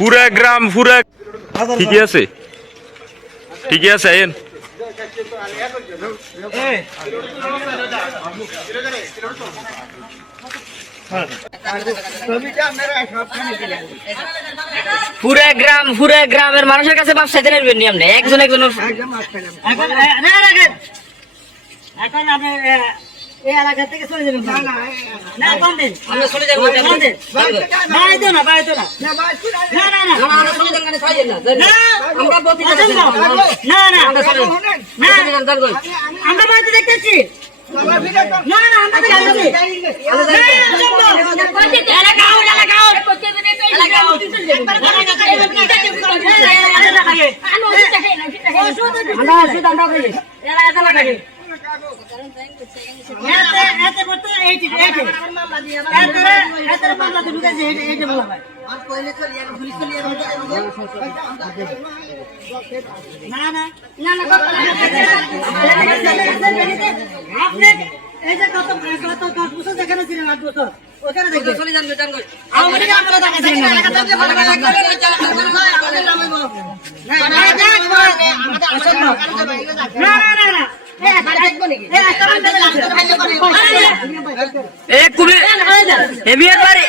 পুরা গ্রাম পুরা ঠিকই আছে? ঠিকই আছে আইন পুরা গ্রাম পুরা গ্রামের মানুষের কাছে একজন একজন এখন আপনি এই এলাকা থেকে চলে যাবেন না কোন আমরা চলে যাব কোন বাড়াইতো না বাড়াইতো না না না না আমরা চলে যান না না আমরা বলতে না না না আমরা চলে না আমরা বাড়িতে দেখতেছি না না আমরা দেখতেছি এলাকা আউট এলাকা আউট আমরা শুধু আমরা বলা না না না না এই যে গত গত দশ বছর যেখানে ছিলেন আট বছর ওখানে দেখবেন চলে যান বেতন আওয়ামী লীগ আমরা দেখাচ্ছিলেন না না না না এ কুমির এ বিয়ের বাড়ি।